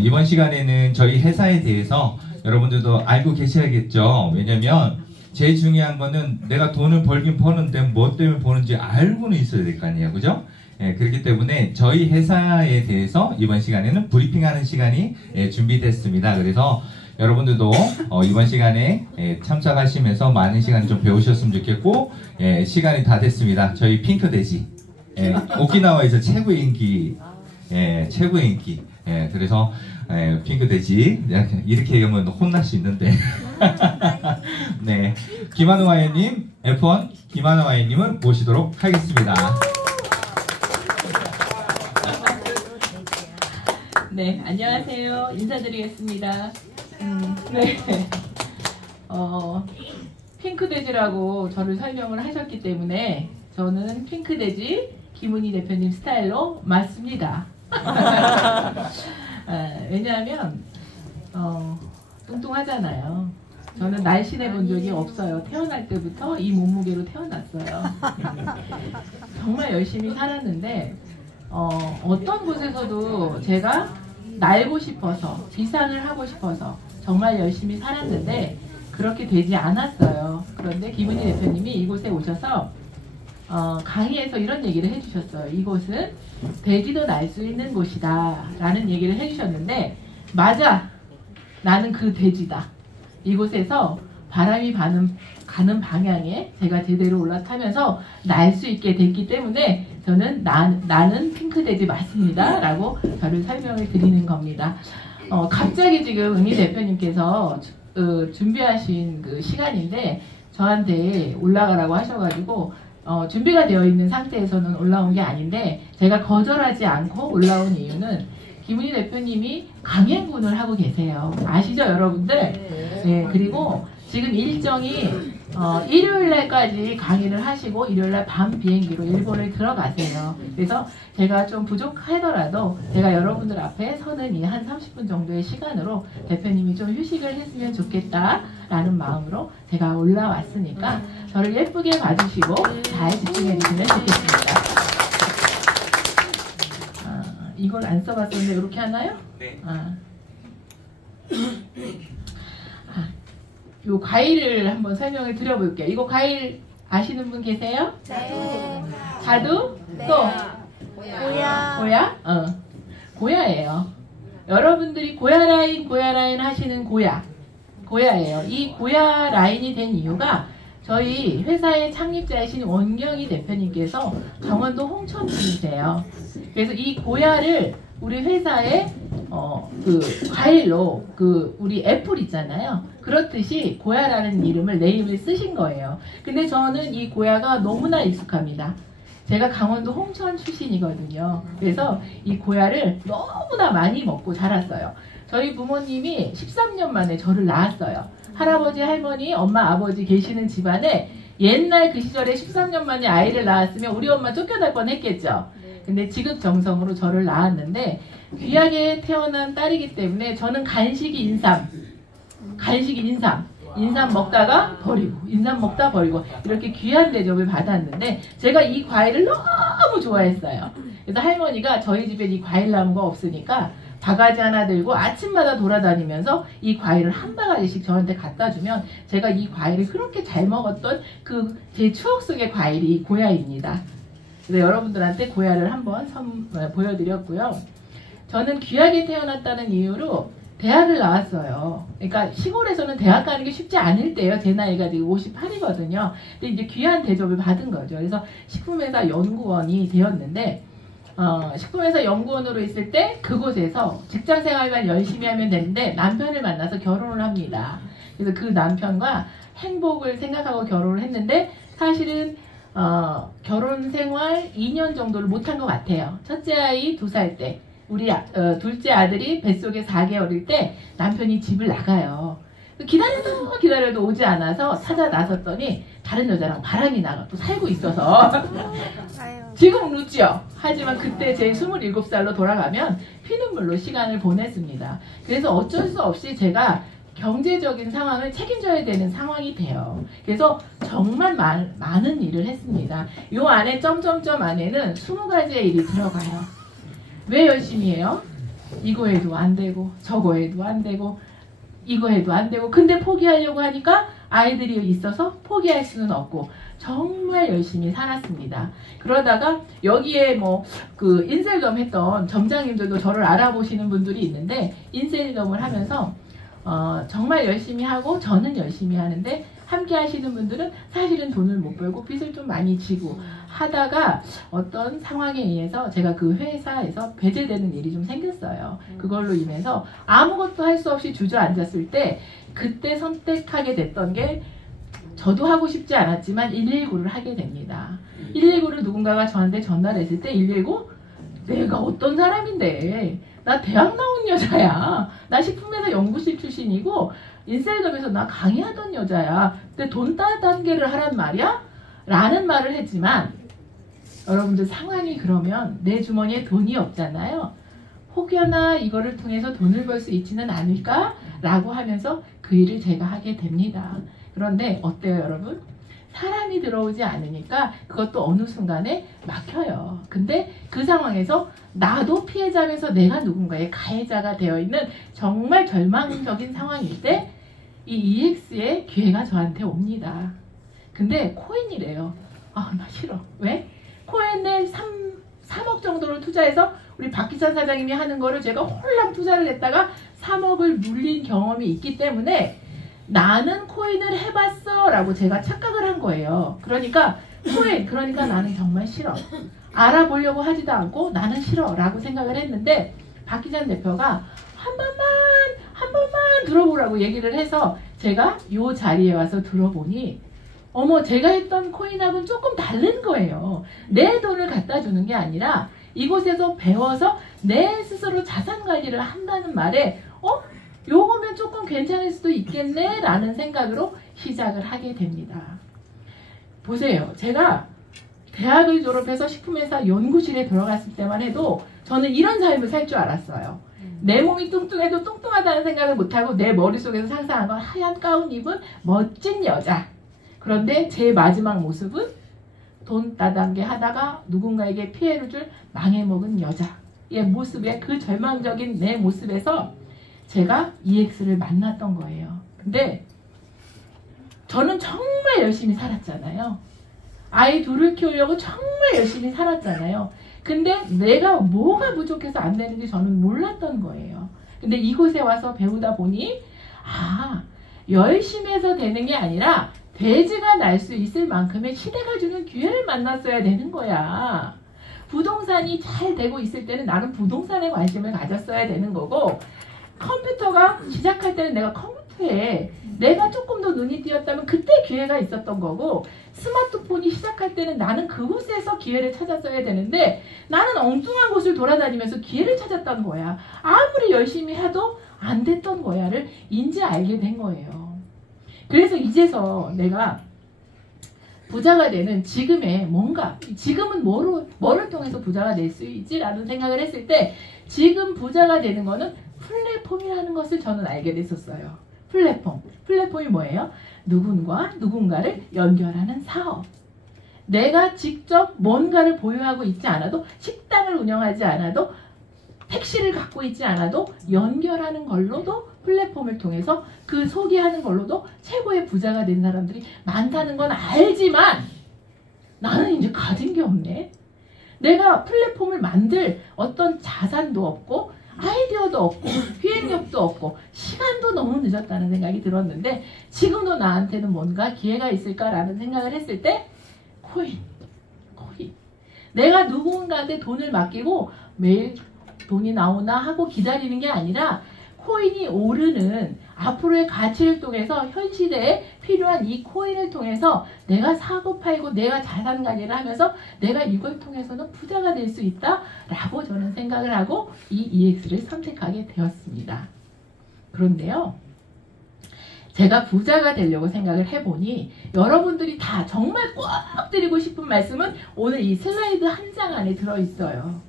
이번 시간에는 저희 회사에 대해서 여러분들도 알고 계셔야겠죠. 왜냐면 제일 중요한 거는 내가 돈을 벌긴 버는데 뭐 때문에 버는지 알고는 있어야 될 거 아니에요. 그죠? 예, 그렇기 때문에 저희 회사에 대해서 이번 시간에는 브리핑하는 시간이 준비됐습니다. 그래서 여러분들도 이번 시간에 참석하시면서 많은 시간 좀 배우셨으면 좋겠고, 시간이 다 됐습니다. 저희 핑크돼지, 오키나와에서 최고의 인기, 최고의 인기. 그래서 핑크돼지 이렇게 얘기하면 혼날 수 있는데 네, 김한우 와이님, F1 김한우 와이님을 모시도록 하겠습니다. 네, 안녕하세요. 인사드리겠습니다. 네. 핑크돼지라고 저를 설명을 하셨기 때문에 저는 핑크돼지 김은희 대표님 스타일로 맞습니다. 왜냐하면 뚱뚱하잖아요. 저는 날씬해 본 적이 없어요. 태어날 때부터 이 몸무게로 태어났어요. 정말 열심히 살았는데 어떤 곳에서도 제가 날고 싶어서 비상을 하고 싶어서 정말 열심히 살았는데 그렇게 되지 않았어요. 그런데 김은희 대표님이 이곳에 오셔서 강의에서 이런 얘기를 해주셨어요. 이곳은 돼지도 날 수 있는 곳이다 라는 얘기를 해주셨는데, 맞아! 나는 그 돼지다. 이곳에서 바람이 가는 방향에 제가 제대로 올라타면서 날 수 있게 됐기 때문에 저는 나는 핑크돼지 맞습니다 라고 저를 설명을 드리는 겁니다. 갑자기 지금 은희 대표님께서 준비하신 그 시간인데 저한테 올라가라고 하셔가지고 준비가 되어 있는 상태에서는 올라온 게 아닌데, 제가 거절하지 않고 올라온 이유는 김은희 대표님이 강행군을 하고 계세요. 아시죠, 여러분들? 네, 그리고 지금 일정이 일요일날까지 강의를 하시고 일요일날 밤 비행기로 일본을 들어가세요. 그래서 제가 좀 부족하더라도 제가 여러분들 앞에 서는 이 한 30분 정도의 시간으로 대표님이 좀 휴식을 했으면 좋겠다라는 마음으로 제가 올라왔으니까 저를 예쁘게 봐주시고 잘 집중해 주시면 좋겠습니다. 이걸 안 써봤었는데 이렇게 하나요? 네. 요 과일을 한번 설명을 드려볼게요. 이거 과일 아시는 분 계세요? 네. 자두? 네. 또? 고야. 고야? 고야예요. 여러분들이 고야라인 하시는 고야예요. 이 고야 라인이 된 이유가 저희 회사의 창립자이신 원경희 대표님께서 강원도 홍천 분이세요. 그래서 이 고야를 우리 회사에 그 과일로 우리 애플 있잖아요. 그렇듯이 고야라는 네임을 쓰신 거예요. 근데 저는 이 고야가 너무나 익숙합니다. 제가 강원도 홍천 출신이거든요. 그래서 이 고야를 너무나 많이 먹고 자랐어요. 저희 부모님이 13년 만에 저를 낳았어요. 할아버지, 할머니, 엄마, 아버지 계시는 집안에 옛날 그 시절에 13년 만에 아이를 낳았으면 우리 엄마 쫓겨날 뻔했겠죠. 근데 지극정성으로 저를 낳았는데 귀하게 태어난 딸이기 때문에 저는 간식이 인삼 먹다가 버리고 인삼 먹다 버리고 이렇게 귀한 대접을 받았는데 제가 이 과일을 너무 좋아했어요. 그래서 할머니가 저희 집에 이 과일 나무가 없으니까 바가지 하나 들고 아침마다 돌아다니면서 이 과일을 한 바가지씩 저한테 갖다 주면 제가 이 과일을 그렇게 잘 먹었던 제 추억 속의 과일이 이 고야입니다. 그래서 여러분들한테 고야를 한번 보여드렸고요. 저는 귀하게 태어났다는 이유로 대학을 나왔어요. 그러니까 시골에서는 대학 가는 게 쉽지 않을 때예요. 제 나이가 지금 58이거든요. 근데 이제 귀한 대접을 받은 거죠. 그래서 식품회사 연구원이 되었는데 식품회사 연구원으로 있을 때 그곳에서 직장생활만 열심히 하면 되는데 남편을 만나서 결혼을 합니다. 그래서 그 남편과 행복을 생각하고 결혼을 했는데 사실은 결혼 생활 2년 정도를 못한 것 같아요. 첫째 아이 2살 때, 우리 둘째 아들이 뱃속에 4개월일 때 남편이 집을 나가요. 기다려도 오지 않아서 찾아 나섰더니 다른 여자랑 바람이 나가고 살고 있어서 지금 웃죠. 하지만 그때 제 27살로 돌아가면 피눈물로 시간을 보냈습니다. 그래서 어쩔 수 없이 제가 경제적인 상황을 책임져야 되는 상황이 돼요. 그래서 정말 많은 일을 했습니다. 요 안에 점점점 안에는 20가지의 일이 들어가요. 왜 열심히 해요? 이거 해도 안 되고 저거 해도 안 되고 이거 해도 안 되고 근데 포기하려고 하니까 아이들이 있어서 포기할 수는 없고 정말 열심히 살았습니다. 그러다가 여기에 뭐 그 인셀덤 했던 점장님들도 저를 알아보시는 분들이 있는데 인셀덤을 하면서 정말 열심히 하고 저는 열심히 하는데 함께 하시는 분들은 사실은 돈을 못 벌고 빚을 좀 많이 지고 하다가 어떤 상황에 의해서 제가 그 회사에서 배제되는 일이 좀 생겼어요. 그걸로 인해서 아무것도 할 수 없이 주저앉았을 때 그때 선택하게 됐던 게 저도 하고 싶지 않았지만 119를 하게 됩니다. 119를 누군가가 저한테 전화를 했을 때 119? 내가 어떤 사람인데 나 대학 나온 여자야. 나 식품회사 연구실 출신이고 인셀점에서 나 강의하던 여자야. 근데 돈 따단계를 하란 말이야? 라는 말을 했지만 여러분들 상황이 그러면 내 주머니에 돈이 없잖아요. 혹여나 이거를 통해서 돈을 벌 수 있지는 않을까? 라고 하면서 그 일을 제가 하게 됩니다. 그런데 어때요 여러분? 사람이 들어오지 않으니까 그것도 어느 순간에 막혀요. 근데 그 상황에서 나도 피해자면서 내가 누군가의 가해자가 되어 있는 정말 절망적인 상황일 때 이 EX의 기회가 저한테 옵니다. 근데 코인이래요. 아, 나 싫어. 왜? 코인에 3억 정도를 투자해서 우리 박기찬 사장님이 하는 거를 제가 홀랑 투자를 했다가 3억을 물린 경험이 있기 때문에 나는 코인을 해봤어 라고 제가 착각을 한 거예요. 그러니까 코인, 그러니까 나는 정말 싫어. 알아보려고 하지도 않고 나는 싫어 라고 생각을 했는데 박기찬 대표가 한 번만 들어보라고 얘기를 해서 제가 요 자리에 와서 들어보니 어머 제가 했던 코인하고는 조금 다른 거예요. 내 돈을 갖다 주는 게 아니라 이곳에서 배워서 내 스스로 자산 관리를 한다는 말에 요거면 조금 괜찮을 수도 있겠네 라는 생각으로 시작을 하게 됩니다. 보세요. 제가 대학을 졸업해서 식품회사 연구실에 들어갔을 때만 해도 저는 이런 삶을 살 줄 알았어요. 내 몸이 뚱뚱해도 뚱뚱하다는 생각을 못하고 내 머릿속에서 상상한 건 하얀 가운 입은 멋진 여자. 그런데 제 마지막 모습은 돈 따단계 하다가 누군가에게 피해를 줄 망해먹은 여자의 모습에 그 절망적인 내 모습에서 제가 EX를 만났던 거예요. 근데 저는 정말 열심히 살았잖아요. 아이 둘을 키우려고 정말 열심히 살았잖아요. 근데 내가 뭐가 부족해서 안 되는지 저는 몰랐던 거예요. 근데 이곳에 와서 배우다 보니 열심히 해서 되는 게 아니라 돼지가 날 수 있을 만큼의 시대가 주는 기회를 만났어야 되는 거야. 부동산이 잘 되고 있을 때는 나는 부동산에 관심을 가졌어야 되는 거고 컴퓨터가 시작할 때는 내가 컴퓨터에 내가 조금 더 눈이 띄었다면 그때 기회가 있었던 거고 스마트폰이 시작할 때는 나는 그곳에서 기회를 찾았어야 되는데 나는 엉뚱한 곳을 돌아다니면서 기회를 찾았던 거야. 아무리 열심히 해도 안 됐던 거야를 인지 알게 된 거예요. 그래서 이제서 내가 부자가 되는 지금의 뭔가 지금은 뭐를 통해서 부자가 될 수 있지라는 생각을 했을 때 지금 부자가 되는 거는 플랫폼이라는 것을 저는 알게 됐었어요. 플랫폼이 뭐예요? 누군가를 연결하는 사업. 내가 직접 뭔가를 보유하고 있지 않아도 식당을 운영하지 않아도 택시를 갖고 있지 않아도 연결하는 걸로도 플랫폼을 통해서 그 소개하는 걸로도 최고의 부자가 된 사람들이 많다는 건 알지만 나는 이제 가진 게 없네. 내가 플랫폼을 만들 어떤 자산도 없고 아이디어도 없고 기획력도 없고 시간도 너무 늦었다는 생각이 들었는데 지금도 나한테는 뭔가 기회가 있을까라는 생각을 했을 때 코인. 내가 누군가한테 돈을 맡기고 매일 돈이 나오나 하고 기다리는 게 아니라 코인이 오르는 앞으로의 가치를 통해서 현 시대에 필요한 이 코인을 통해서 내가 사고 팔고 내가 자산 관리를 하면서 내가 이걸 통해서는 부자가 될 수 있다라고 저는 생각을 하고 이 EX를 선택하게 되었습니다. 그런데요. 제가 부자가 되려고 생각을 해보니 여러분들이 다 정말 꼭 드리고 싶은 말씀은 오늘 이 슬라이드 한 장 안에 들어있어요.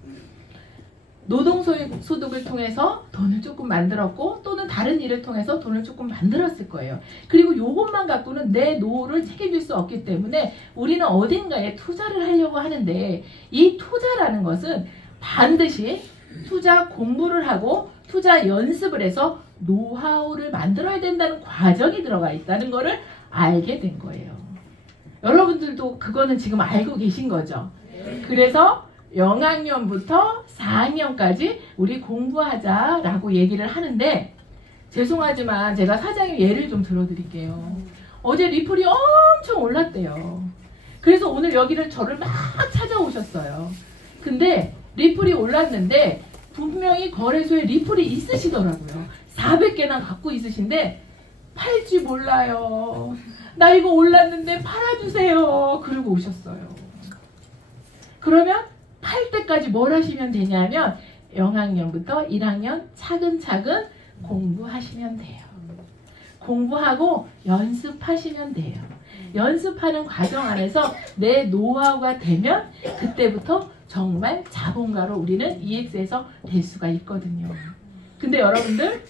노동소득을 통해서 돈을 조금 만들었고 또는 다른 일을 통해서 돈을 조금 만들었을 거예요. 그리고 이것만 갖고는 내 노후를 책임질 수 없기 때문에 우리는 어딘가에 투자를 하려고 하는데 이 투자라는 것은 반드시 투자 공부를 하고 투자 연습을 해서 노하우를 만들어야 된다는 과정이 들어가 있다는 거를 알게 된 거예요. 여러분들도 그거는 지금 알고 계신 거죠. 그래서 영학년부터 4학년까지 우리 공부하자라고 얘기를 하는데, 죄송하지만 제가 사장님 예를 좀 들어드릴게요. 어제 리플이 엄청 올랐대요. 그래서 오늘 여기를 저를 막 찾아오셨어요. 근데 리플이 올랐는데 분명히 거래소에 리플이 있으시더라고요. 400개나 갖고 있으신데 팔지 몰라요. 나 이거 올랐는데 팔아주세요. 그러고 오셨어요. 그러면 팔 때까지 뭘 하시면 되냐면 영학년부터 1학년 차근차근 공부하시면 돼요. 공부하고 연습하시면 돼요. 연습하는 과정 안에서 내 노하우가 되면 그때부터 정말 자본가로 우리는 EX에서 될 수가 있거든요. 근데 여러분들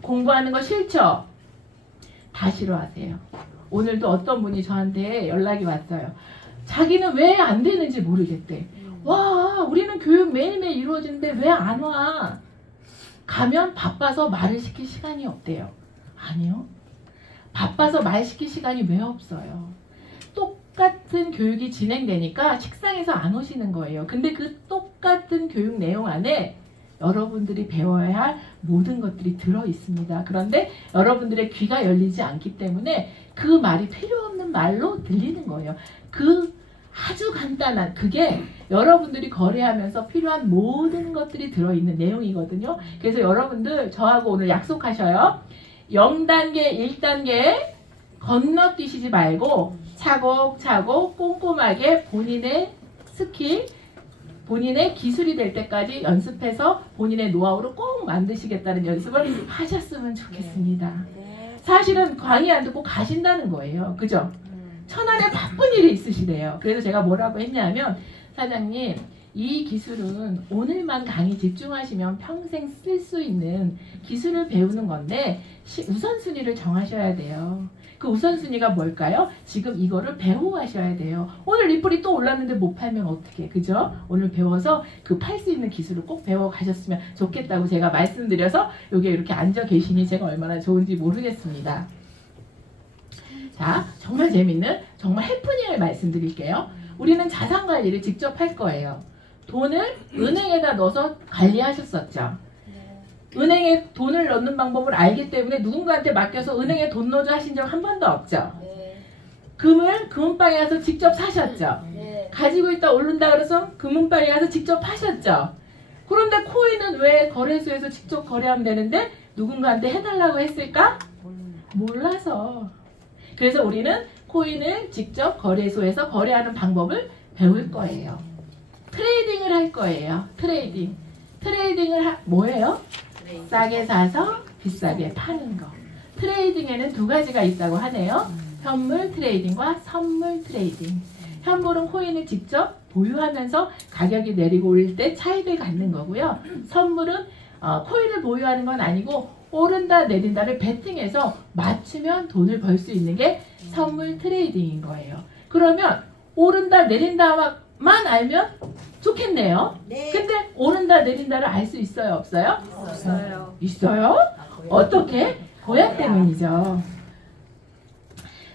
공부하는 거 싫죠? 다 싫어하세요. 오늘도 어떤 분이 저한테 연락이 왔어요. 자기는 왜 안 되는지 모르겠대. 와, 우리는 교육 매일매일 이루어지는데 왜 안 와? 가면 바빠서 말을 시킬 시간이 없대요. 아니요. 바빠서 말 시킬 시간이 왜 없어요? 똑같은 교육이 진행되니까 식상에서 안 오시는 거예요. 근데 그 똑같은 교육 내용 안에 여러분들이 배워야 할 모든 것들이 들어 있습니다. 그런데 여러분들의 귀가 열리지 않기 때문에 그 말이 필요 없는 말로 들리는 거예요. 그 아주 간단한 그게 여러분들이 거래하면서 필요한 모든 것들이 들어있는 내용이거든요. 그래서 여러분들 저하고 오늘 약속하셔요. 0단계, 1단계 건너뛰시지 말고 차곡차곡 꼼꼼하게 본인의 스킬, 본인의 기술이 될 때까지 연습해서 본인의 노하우를 꼭 만드시겠다는 연습을 하셨으면 좋겠습니다. 사실은 강의 안 듣고 가신다는 거예요. 그죠? 천안에 바쁜 일이 있으시대요. 그래서 제가 뭐라고 했냐면, 사장님 이 기술은 오늘만 강의 집중하시면 평생 쓸 수 있는 기술을 배우는 건데 우선순위를 정하셔야 돼요. 그 우선순위가 뭘까요? 지금 이거를 배우고 가셔야 돼요. 오늘 리플이 또 올랐는데 못 팔면 어떡해, 그죠? 오늘 배워서 그 팔 수 있는 기술을 꼭 배워 가셨으면 좋겠다고 제가 말씀드려서 여기 이렇게 앉아 계시니 제가 얼마나 좋은지 모르겠습니다. 자, 정말 재밌는 정말 해프닝을 말씀드릴게요. 우리는 자산 관리를 직접 할 거예요. 돈을 은행에다 넣어서 관리하셨었죠. 은행에 돈을 넣는 방법을 알기 때문에 누군가한테 맡겨서 은행에 돈 넣어줘 하신 적 한 번도 없죠. 금을 금은방에 가서 직접 사셨죠. 가지고 있다 오른다 그래서 금은방에 가서 직접 파셨죠. 그런데 코인은 왜 거래소에서 직접 거래하면 되는데 누군가한테 해달라고 했을까? 몰라서. 그래서 우리는 코인을 직접 거래소에서 거래하는 방법을 배울 거예요. 트레이딩을 할 거예요. 트레이딩을 뭐예요? 싸게 사서 비싸게 파는 거. 트레이딩에는 두 가지가 있다고 하네요. 현물 트레이딩과 선물 트레이딩. 현물은 코인을 직접 보유하면서 가격이 내리고 오를 때 차익을 갖는 거고요. 선물은 코인을 보유하는 건 아니고 오른다 내린다를 베팅해서 맞추면 돈을 벌 수 있는 게 선물 트레이딩인 거예요. 그러면 오른다 내린다만 알면 좋겠네요. 네. 근데 오른다 내린다를 알 수 있어요? 없어요? 없어요. 있어요? 어떻게? 고야 때문이죠.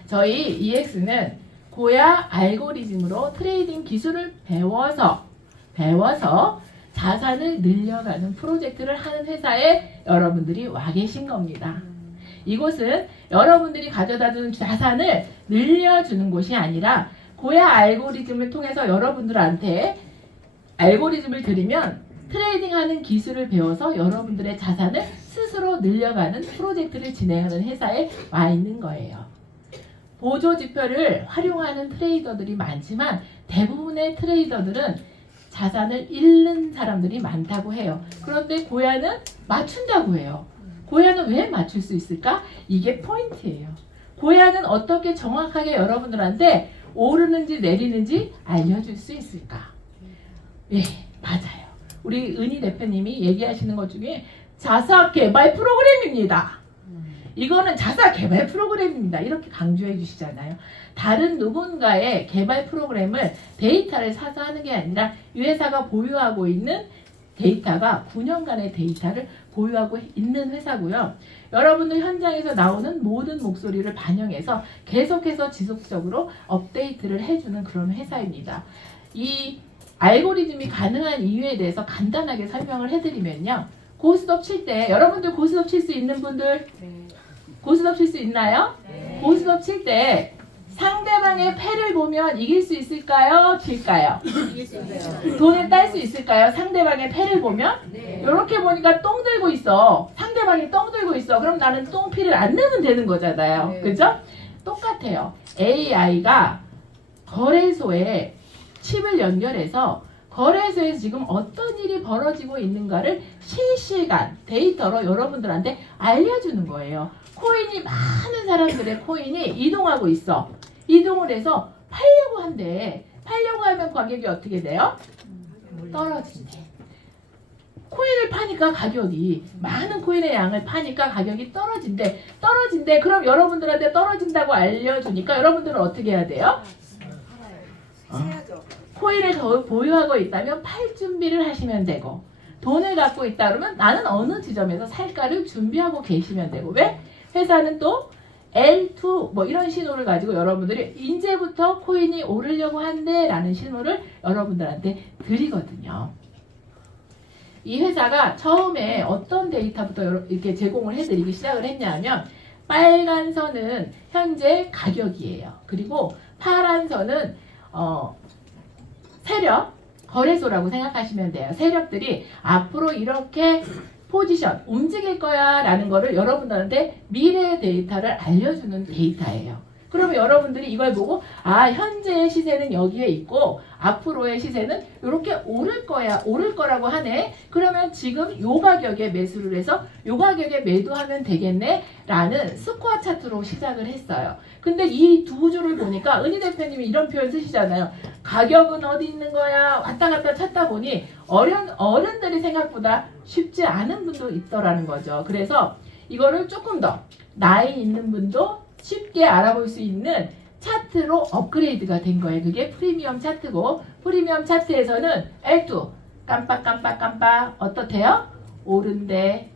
저희 EX는 고야 알고리즘으로 트레이딩 기술을 배워서 자산을 늘려가는 프로젝트를 하는 회사에 여러분들이 와 계신 겁니다. 이곳은 여러분들이 가져다 두는 자산을 늘려주는 곳이 아니라 고야 알고리즘을 통해서 여러분들한테 알고리즘을 드리면 트레이딩하는 기술을 배워서 여러분들의 자산을 스스로 늘려가는 프로젝트를 진행하는 회사에 와 있는 거예요. 보조지표를 활용하는 트레이더들이 많지만 대부분의 트레이더들은 자산을 잃는 사람들이 많다고 해요. 그런데 고야는 맞춘다고 해요. 고야는 왜 맞출 수 있을까? 이게 포인트예요. 고야는 어떻게 정확하게 여러분들한테 오르는지 내리는지 알려줄 수 있을까? 예, 맞아요. 우리 은희 대표님이 얘기하시는 것 중에 자사 개발 프로그램입니다. 이거는 자사 개발 프로그램입니다. 이렇게 강조해 주시잖아요. 다른 누군가의 개발 프로그램을 데이터를 사서 하는 게 아니라 이 회사가 보유하고 있는 데이터가 9년간의 데이터를 보유하고 있는 회사고요. 여러분들 현장에서 나오는 모든 목소리를 반영해서 계속해서 지속적으로 업데이트를 해주는 그런 회사입니다. 이 알고리즘이 가능한 이유에 대해서 간단하게 설명을 해드리면요. 고스톱 칠 때 여러분들 고스톱 칠 수 있는 분들 고스톱 칠 수 있나요? 고스톱 칠 때 상대방의 패를 보면 이길 수 있을까요? 질까요? 돈을 딸 수 있을까요? 상대방의 패를 보면? 이렇게 보니까 똥 들고 있어. 상대방이 똥 들고 있어. 그럼 나는 똥피를 안 내면 되는 거잖아요. 그죠? 똑같아요. AI가 거래소에 칩을 연결해서 거래소에서 지금 어떤 일이 벌어지고 있는가를 실시간 데이터로 여러분들한테 알려주는 거예요. 코인이 많은 사람들의 코인이 이동하고 있어. 이동을 해서 팔려고 한대. 팔려고 하면 가격이 어떻게 돼요? 떨어진대. 코인을 파니까 가격이 많은 코인의 양을 파니까 가격이 떨어진대. 그럼 여러분들한테 떨어진다고 알려주니까 여러분들은 어떻게 해야 돼요? 코인을 더 보유하고 있다면 팔 준비를 하시면 되고 돈을 갖고 있다 그러면 나는 어느 지점에서 살까를 준비하고 계시면 되고 왜? 회사는 또 L2 뭐 이런 신호를 가지고 여러분들이 이제부터 코인이 오르려고 한대 라는 신호를 여러분들한테 드리거든요. 이 회사가 처음에 어떤 데이터부터 이렇게 제공을 해드리기 시작을 했냐면 빨간 선은 현재 가격이에요. 그리고 파란 선은 세력, 거래소라고 생각하시면 돼요. 세력들이 앞으로 이렇게 포지션, 움직일 거야 라는 거를 여러분들한테 미래의 데이터를 알려주는 데이터예요. 그러면 여러분들이 이걸 보고 아 현재의 시세는 여기에 있고 앞으로의 시세는 이렇게 오를 거라고 하네. 그러면 지금 요 가격에 매수를 해서 요 가격에 매도하면 되겠네 라는 스코어 차트로 시작을 했어요. 근데 이 두 줄을 보니까 은희 대표님이 이런 표현 쓰시잖아요. 가격은 어디 있는 거야 왔다 갔다 찾다 보니 어른들이 생각보다 쉽지 않은 분도 있더라는 거죠. 그래서 이거를 조금 더 나이 있는 분도 쉽게 알아볼 수 있는 차트로 업그레이드가 된 거예요. 그게 프리미엄 차트고 프리미엄 차트에서는 L2 깜빡 어떻대요? 오른데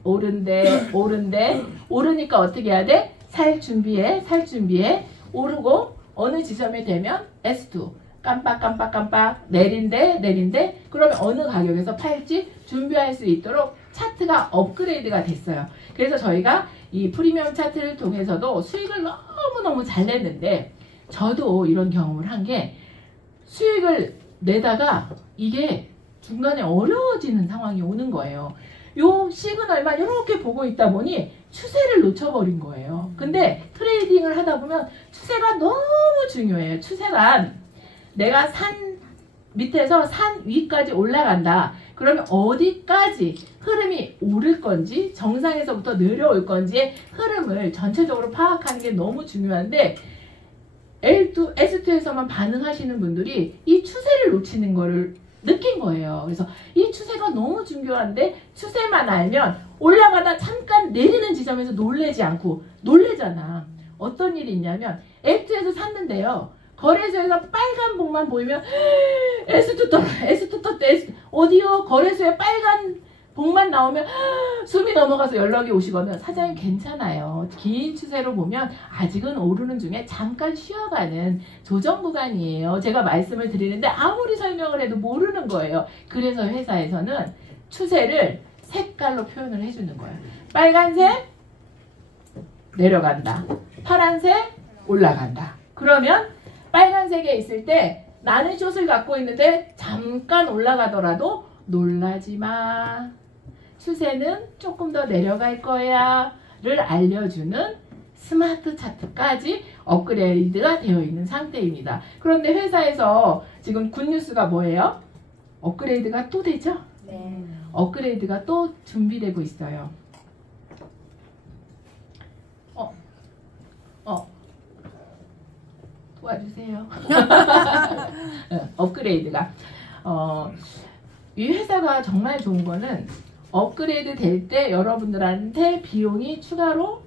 오르니까 어떻게 해야 돼? 살 준비해 오르고 어느 지점에 되면 S2 깜빡 내린데 그러면 어느 가격에서 팔지 준비할 수 있도록 차트가 업그레이드가 됐어요. 그래서 저희가 이 프리미엄 차트를 통해서도 수익을 너무너무 잘 냈는데 저도 이런 경험을 한 게 수익을 내다가 이게 중간에 어려워지는 상황이 오는 거예요. 요 시그널만 이렇게 보고 있다 보니 추세를 놓쳐버린 거예요. 근데 트레이딩을 하다 보면 추세가 너무 중요해요. 추세가 내가 산 밑에서 산 위까지 올라간다. 그러면 어디까지 흐름이 오를 건지 정상에서부터 내려올 건지의 흐름을 전체적으로 파악하는 게 너무 중요한데 L2, S2에서만 반응하시는 분들이 이 추세를 놓치는 거를 느낀 거예요. 그래서 이 추세가 너무 중요한데 추세만 알면 올라가다 잠깐 내리는 지점에서 놀래잖아. 어떤 일이 있냐면 L2에서 샀는데요. 거래소에서 빨간 봉만 보이면 S2 떴대. 어디요? 거래소에 빨간 봉만 나오면 숨이 넘어가서 연락이 오시거든. 사장님 괜찮아요. 긴 추세로 보면 아직은 오르는 중에 잠깐 쉬어가는 조정 구간이에요. 제가 말씀을 드리는데 아무리 설명을 해도 모르는 거예요. 그래서 회사에서는 추세를 색깔로 표현을 해주는 거예요. 빨간색 내려간다. 파란색 올라간다. 그러면 빨간색에 있을 때 나는 숏을 갖고 있는데 잠깐 올라가더라도 놀라지 마. 추세는 조금 더 내려갈 거야 를 알려주는 스마트 차트까지 업그레이드가 되어 있는 상태입니다. 그런데 회사에서 지금 굿뉴스가 뭐예요? 업그레이드가 또 되죠? 네. 업그레이드가 또 준비되고 있어요. 도와주세요. 업그레이드가 이 회사가 정말 좋은 거는 업그레이드 될 때 여러분들한테 비용이 추가로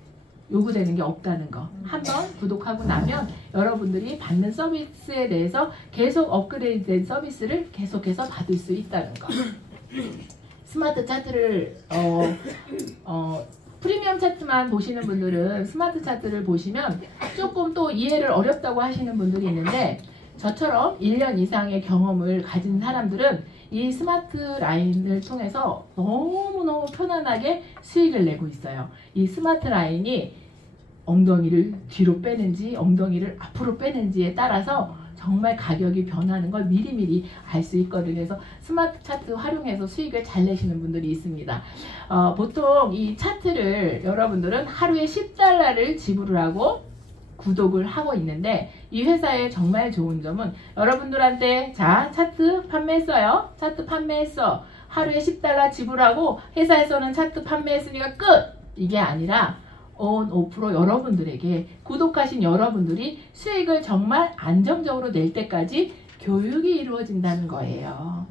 요구되는 게 없다는 거. 한번 구독하고 나면 여러분들이 받는 서비스에 대해서 계속 업그레이드 된 서비스를 계속해서 받을 수 있다는 거. 스마트 차트를 프리미엄 차트만 보시는 분들은 스마트 차트를 보시면 조금 또 이해를 어렵다고 하시는 분들이 있는데, 저처럼 1년 이상의 경험을 가진 사람들은 이 스마트 라인을 통해서 너무너무 편안하게 수익을 내고 있어요. 이 스마트 라인이 엉덩이를 뒤로 빼는지 엉덩이를 앞으로 빼는지에 따라서 정말 가격이 변하는 걸 미리미리 알 수 있거든요. 그래서 스마트 차트 활용해서 수익을 잘 내시는 분들이 있습니다. 보통 이 차트를 여러분들은 하루에 10달러를 지불을 하고 구독을 하고 있는데, 이 회사의 정말 좋은 점은 여러분들한테 자 차트 판매했어요. 차트 판매했어. 하루에 10달러 지불하고 회사에서는 차트 판매했으니까 끝! 이게 아니라 온, 오프로 여러분들에게, 구독하신 여러분들이 수익을 정말 안정적으로 낼 때까지 교육이 이루어진다는 거예요.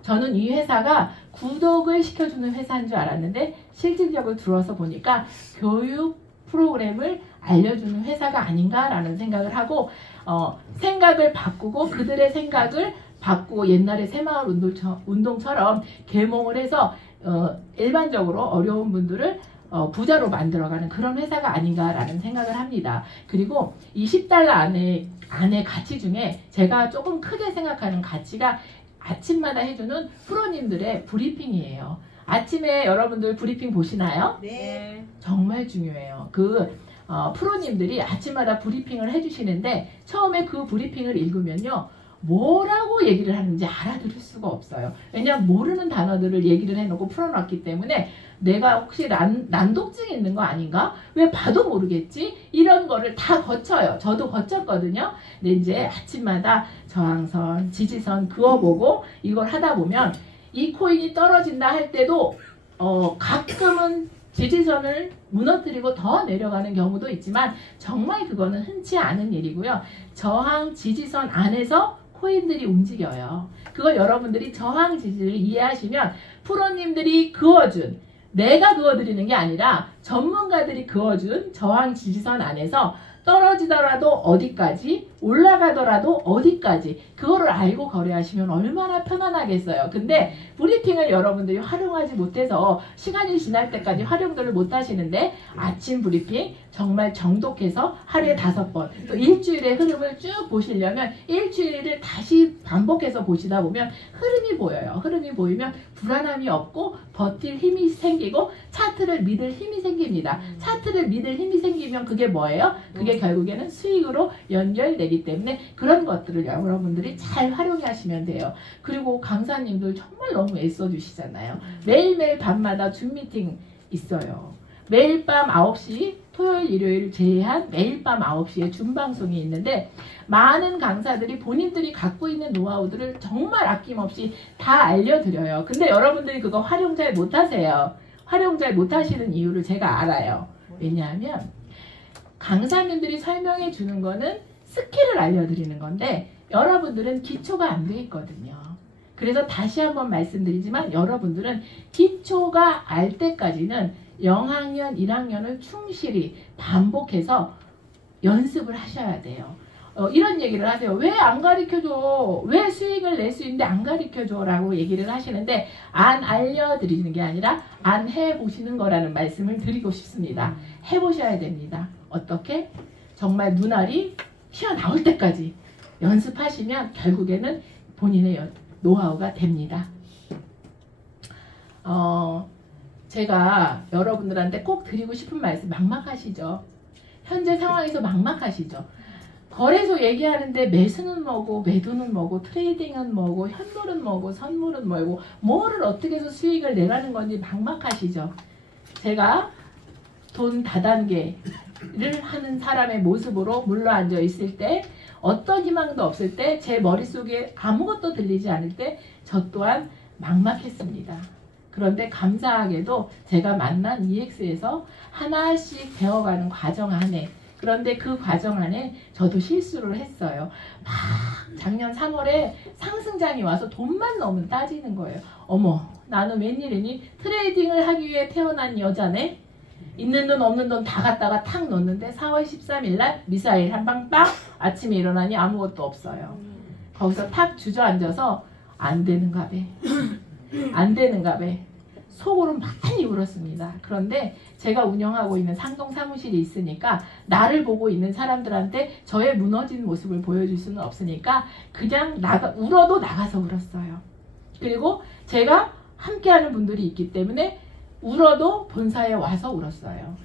저는 이 회사가 구독을 시켜주는 회사인 줄 알았는데 실질적으로 들어서 보니까 교육 프로그램을 알려주는 회사가 아닌가라는 생각을 하고, 생각을 바꾸고 그들의 생각을 바꾸고 옛날에 새마을 운동처럼 계몽을 해서 일반적으로 어려운 분들을 부자로 만들어가는 그런 회사가 아닌가라는 생각을 합니다. 그리고 이 10달러 안에 가치 중에 제가 조금 크게 생각하는 가치가 아침마다 해주는 프로님들의 브리핑이에요. 아침에 여러분들 브리핑 보시나요? 네. 정말 중요해요. 프로님들이 아침마다 브리핑을 해주시는데, 처음에 그 브리핑을 읽으면요, 뭐라고 얘기를 하는지 알아들을 수가 없어요. 왜냐하면 모르는 단어들을 얘기를 해놓고 풀어놨기 때문에 내가 혹시 난독증이 있는 거 아닌가? 왜 봐도 모르겠지? 이런 거를 다 거쳐요. 저도 거쳤거든요. 근데 이제 아침마다 저항선, 지지선 그어보고 이걸 하다 보면 이 코인이 떨어진다 할 때도 가끔은 지지선을 무너뜨리고 더 내려가는 경우도 있지만 정말 그거는 흔치 않은 일이고요. 저항 지지선 안에서 코인들이 움직여요. 그걸 여러분들이 저항 지지를 이해하시면 프로님들이 그어준, 내가 그어드리는 게 아니라 전문가들이 그어준 저항 지지선 안에서 떨어지더라도 어디까지, 올라가더라도 어디까지, 그거를 알고 거래하시면 얼마나 편안하겠어요. 근데 브리핑을 여러분들이 활용하지 못해서 시간이 지날 때까지 활용들을 못 하시는데, 아침 브리핑 정말 정독해서 하루에 5번, 또 일주일의 흐름을 쭉 보시려면 일주일을 다시 반복해서 보시다 보면 흐름이 보여요. 흐름이 보이면 불안함이 없고 버틸 힘이 생기고 차트를 믿을 힘이 생깁니다. 차트를 믿을 힘이 생기면 그게 뭐예요? 그게 결국에는 수익으로 연결되기 때문에 그런 것들을 여러분들이 잘 활용하시면 돼요. 그리고 강사님들 정말 너무 애써주시잖아요. 매일매일 밤마다 줌 미팅 있어요. 매일 밤 9시, 토요일, 일요일 제외한 매일 밤 9시에 줌 방송이 있는데, 많은 강사들이 본인들이 갖고 있는 노하우들을 정말 아낌없이 다 알려드려요. 근데 여러분들이 그거 활용 잘 못하세요. 활용 잘 못하시는 이유를 제가 알아요. 왜냐하면 강사님들이 설명해 주는 거는 스킬을 알려드리는 건데 여러분들은 기초가 안 돼 있거든요. 그래서 다시 한번 말씀드리지만 여러분들은 기초가 알 때까지는 0학년, 1학년을 충실히 반복해서 연습을 하셔야 돼요. 이런 얘기를 하세요. 왜 안 가르쳐줘? 왜 수익을 낼 수 있는데 안 가르쳐줘? 라고 얘기를 하시는데, 안 알려드리는 게 아니라 안 해보시는 거라는 말씀을 드리고 싶습니다. 해보셔야 됩니다. 어떻게? 정말 눈알이 튀어나올 때까지 연습하시면 결국에는 본인의 노하우가 됩니다. 제가 여러분들한테 꼭 드리고 싶은 말씀, 막막하시죠? 현재 상황에서 막막하시죠? 거래소 얘기하는데 매수는 뭐고 매도는 뭐고 트레이딩은 뭐고 현물은 뭐고 선물은 뭐고 뭐를 어떻게 해서 수익을 내라는 건지 막막하시죠? 제가 돈 다단계를 하는 사람의 모습으로 물러앉아 있을 때, 어떤 희망도 없을 때, 제 머릿속에 아무것도 들리지 않을 때 저 또한 막막했습니다. 그런데 감사하게도 제가 만난 EX에서 하나씩 배워가는 과정 안에, 그런데 그 과정 안에 저도 실수를 했어요. 막 작년 3월에 상승장이 와서 돈만 넣으면 따지는 거예요. 어머, 나는 웬일이니? 트레이딩을 하기 위해 태어난 여자네? 있는 돈 없는 돈 다 갖다가 탁 넣었는데 4월 13일 날 미사일 한 방 빵! 아침에 일어나니 아무것도 없어요. 거기서 탁 주저앉아서 안 되는가 배. 안 되는가 배. 속으로 많이 울었습니다. 그런데 제가 운영하고 있는 상동 사무실이 있으니까 나를 보고 있는 사람들한테 저의 무너진 모습을 보여줄 수는 없으니까 그냥 울어도 나가서 울었어요. 그리고 제가 함께하는 분들이 있기 때문에 울어도 본사에 와서 울었어요.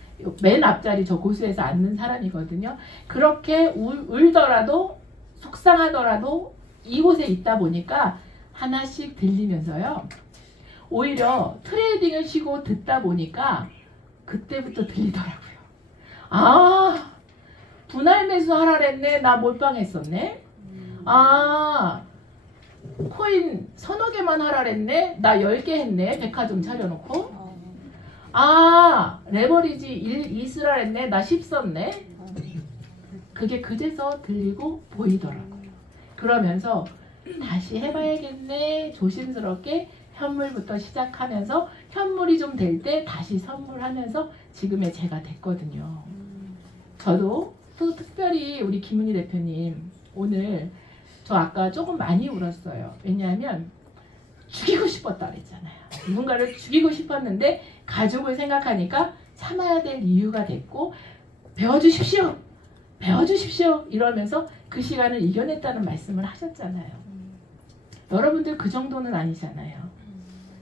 맨 앞자리 저 고수에서 앉는 사람이거든요. 그렇게 울더라도 속상하더라도 이곳에 있다 보니까 하나씩 들리면서요. 오히려 트레이딩을 쉬고 듣다 보니까 그때부터 들리더라고요. 아, 분할 매수 하라 그랬네. 나 몰빵했었네. 아, 코인 서너 개만 하라 그랬네. 나 10개 했네. 백화점 차려놓고. 아, 레버리지 2 쓰라 그랬네. 나 10 썼네. 그게 그제서 들리고 보이더라고요. 그러면서 다시 해봐야겠네. 조심스럽게 현물부터 시작하면서 현물이 좀 될 때 다시 선물하면서 지금의 제가 됐거든요. 저도 또 특별히 우리 김은희 대표님 오늘 저 아까 조금 많이 울었어요. 왜냐하면 죽이고 싶었다 그랬잖아요. 누군가를 죽이고 싶었는데 가족을 생각하니까 참아야 될 이유가 됐고 배워주십시오. 배워주십시오. 이러면서 그 시간을 이겨냈다는 말씀을 하셨잖아요. 여러분들 그 정도는 아니잖아요.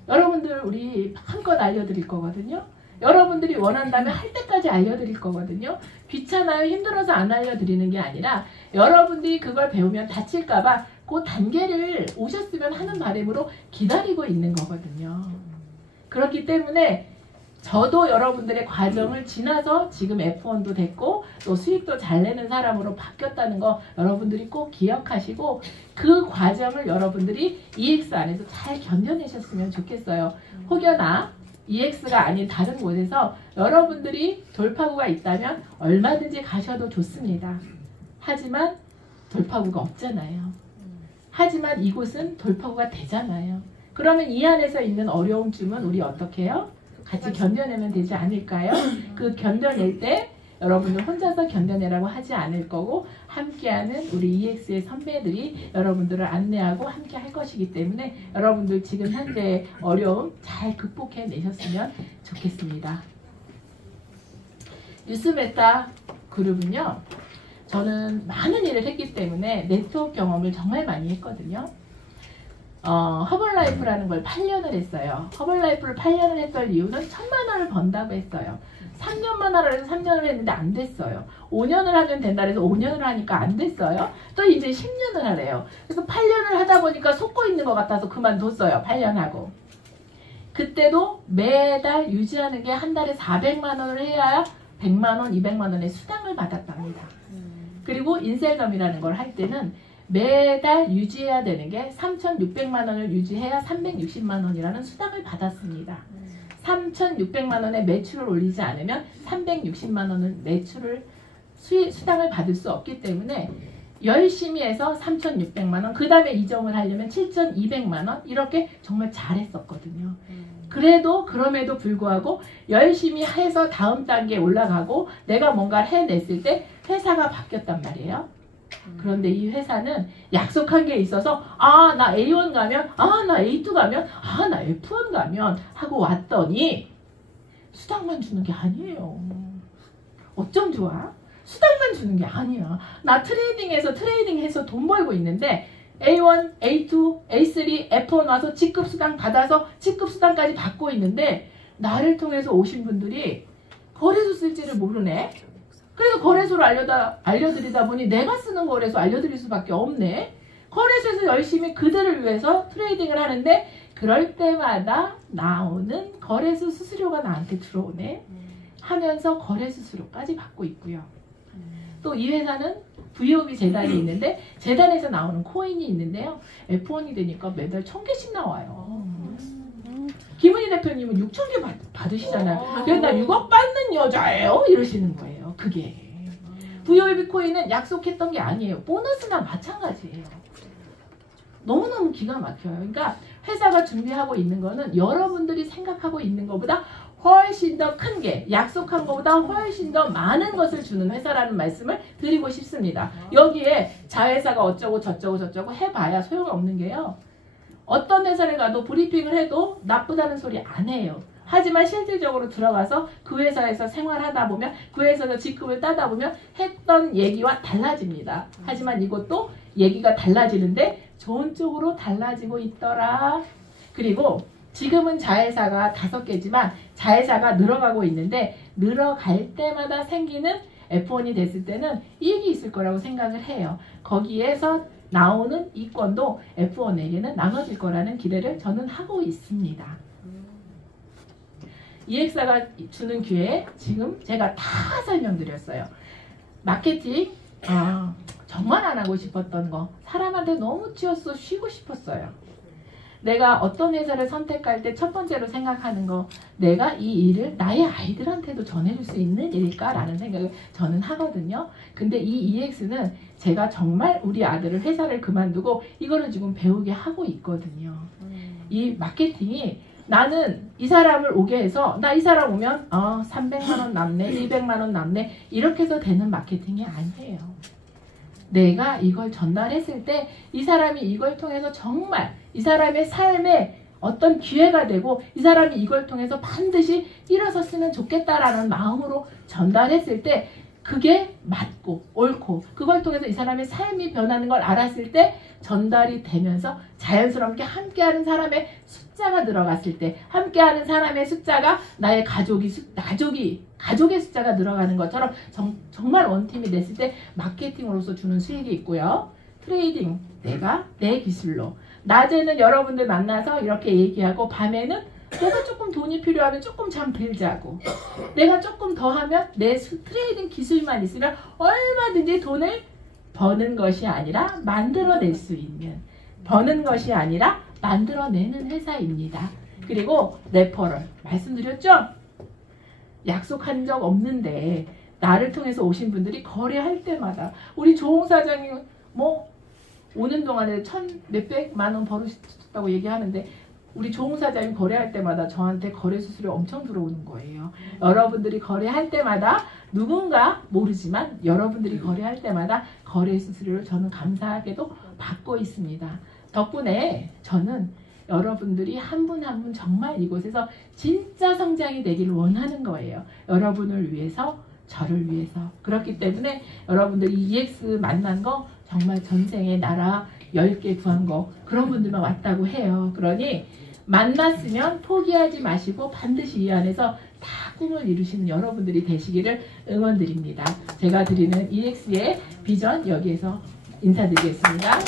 여러분들 우리 한껏 알려드릴 거거든요. 여러분들이 원한다면 할 때까지 알려드릴 거거든요. 귀찮아요, 힘들어서 안 알려드리는 게 아니라 여러분들이 그걸 배우면 다칠까봐 그 단계를 오셨으면 하는 바람으로 기다리고 있는 거거든요. 그렇기 때문에 저도 여러분들의 과정을 지나서 지금 F1도 됐고 또 수익도 잘 내는 사람으로 바뀌었다는 거 여러분들이 꼭 기억하시고 그 과정을 여러분들이 EX 안에서 잘 견뎌내셨으면 좋겠어요. 혹여나 EX가 아닌 다른 곳에서 여러분들이 돌파구가 있다면 얼마든지 가셔도 좋습니다. 하지만 돌파구가 없잖아요. 하지만 이곳은 돌파구가 되잖아요. 그러면 이 안에서 있는 어려움쯤은 우리 어떻게 해요? 같이 견뎌내면 되지 않을까요? 그 견뎌낼 때 여러분들 혼자서 견뎌내라고 하지 않을 거고 함께하는 우리 EX의 선배들이 여러분들을 안내하고 함께 할 것이기 때문에 여러분들 지금 현재 어려움 잘 극복해 내셨으면 좋겠습니다. 뉴스메타 그룹은요. 저는 많은 일을 했기 때문에 네트워크 경험을 정말 많이 했거든요. 허벌라이프라는 걸 8년을 했어요. 허벌라이프를 8년을 했던 이유는 1000만 원을 번다고 했어요. 3년만 하라 해서 3년을 했는데 안 됐어요. 5년을 하면 된다 해서 5년을 하니까 안 됐어요. 또 이제 10년을 하래요. 그래서 8년을 하다 보니까 속고 있는 것 같아서 그만뒀어요. 8년 하고. 그때도 매달 유지하는 게 한 달에 400만 원을 해야 100만 원, 200만 원의 수당을 받았답니다. 그리고 인셀덤이라는 걸 할 때는 매달 유지해야 되는 게 3,600만 원을 유지해야 360만 원이라는 수당을 받았습니다. 3,600만 원의 매출을 올리지 않으면 360만 원은 매출을 수당을 받을 수 없기 때문에 열심히 해서 3,600만 원, 그 다음에 이점을 하려면 7,200만 원 이렇게 정말 잘했었거든요. 그럼에도 불구하고 열심히 해서 다음 단계에 올라가고 내가 뭔가를 해냈을 때 회사가 바뀌었단 말이에요. 그런데 이 회사는 약속한 게 있어서 나 A1 가면 나 A2 가면 나 F1 가면 하고 왔더니 수당만 주는 게 아니에요. 어쩜 좋아? 수당만 주는 게 아니야. 나 트레이딩해서 돈 벌고 있는데 A1, A2, A3, F1 와서 직급 수당 받아서 직급 수당까지 받고 있는데 나를 통해서 오신 분들이 거래소 쓸지를 모르네. 그래서 거래소를 알려드리다 보니 내가 쓰는 거래소 알려드릴 수밖에 없네. 거래소에서 열심히 그들을 위해서 트레이딩을 하는데 그럴 때마다 나오는 거래소 수수료가 나한테 들어오네 하면서 거래 수수료까지 받고 있고요. 또 이 회사는 VOB 재단이 있는데 재단에서 나오는 코인이 있는데요. F1이 되니까 매달 1000개씩 나와요. 김은희 대표님은 6000개 받으시잖아요. 그래서 나 6억 받는 여자예요? 이러시는 거예요. 그게. VOB 코인은 약속했던 게 아니에요. 보너스나 마찬가지예요. 너무너무 기가 막혀요. 그러니까 회사가 준비하고 있는 거는 여러분들이 생각하고 있는 것보다 훨씬 더 큰 게 약속한 것보다 훨씬 더 많은 것을 주는 회사라는 말씀을 드리고 싶습니다. 여기에 자회사가 어쩌고 저쩌고 해봐야 소용없는 게요. 어떤 회사를 가도 브리핑을 해도 나쁘다는 소리 안 해요. 하지만 실질적으로 들어가서 그 회사에서 생활하다 보면 그 회사에서 직급을 따다 보면 했던 얘기와 달라집니다. 하지만 이것도 얘기가 달라지는데 좋은 쪽으로 달라지고 있더라. 그리고 지금은 자회사가 5개지만 자회사가 늘어가고 있는데 늘어갈 때마다 생기는 F1이 됐을 때는 이익이 있을 거라고 생각을 해요. 거기에서 나오는 이권도 F1에게는 나눠질 거라는 기대를 저는 하고 있습니다. EX가 주는 기회 지금 제가 다 설명드렸어요. 마케팅 정말 안 하고 싶었던 거, 사람한테 너무 쥐어서 쉬고 싶었어요. 내가 어떤 회사를 선택할 때 첫 번째로 생각하는 거, 내가 이 일을 나의 아이들한테도 전해줄 수 있는 일일까라는 생각을 저는 하거든요. 근데 이 EX는 제가 정말 우리 아들을 회사를 그만두고 이거를 지금 배우게 하고 있거든요. 이 마케팅이 나는 이 사람을 오게 해서 나 이 사람 오면 300만 원 남네, 200만 원 남네 이렇게 해서 되는 마케팅이 아니에요. 내가 이걸 전달했을 때 이 사람이 이걸 통해서 정말 이 사람의 삶에 어떤 기회가 되고 이 사람이 이걸 통해서 반드시 일어섰으면 좋겠다라는 마음으로 전달했을 때 그게 맞고 옳고 그걸 통해서 이 사람의 삶이 변하는 걸 알았을 때 전달이 되면서 자연스럽게 함께하는 사람의 숫자가 들어갔을 때 함께하는 사람의 숫자가 나의 가족의 숫자가 늘어가는 것처럼 정말 원팀이 됐을 때 마케팅으로서 주는 수익이 있고요. 트레이딩, 내가 내 기술로 낮에는 여러분들 만나서 이렇게 얘기하고 밤에는 내가 조금 돈이 필요하면 조금 잠 들자고 내가 조금 더 하면 내 트레이딩 기술만 있으면 얼마든지 돈을 버는 것이 아니라 만들어낼 수 있는 버는 것이 아니라 만들어내는 회사입니다. 그리고 레퍼럴 말씀드렸죠? 약속한 적 없는데 나를 통해서 오신 분들이 거래할 때마다 우리 조홍 사장이 오는 동안에 1,몇백만 원 벌으셨다고 얘기하는데 우리 조홍 사장이 거래할 때마다 저한테 거래 수수료 엄청 들어오는 거예요. 여러분들이 거래할 때마다 누군가 모르지만 여러분들이 거래할 때마다 거래 수수료를 저는 감사하게도 받고 있습니다. 덕분에 저는 여러분들이 한 분 한 분 정말 이곳에서 진짜 성장이 되기를 원하는 거예요. 여러분을 위해서, 저를 위해서. 그렇기 때문에 여러분들이 EX 만난 거 정말 전생에 나라 10개 구한 거 그런 분들만 왔다고 해요. 그러니 만났으면 포기하지 마시고 반드시 이 안에서 다 꿈을 이루시는 여러분들이 되시기를 응원드립니다. 제가 드리는 EX의 비전 여기에서 인사드리겠습니다.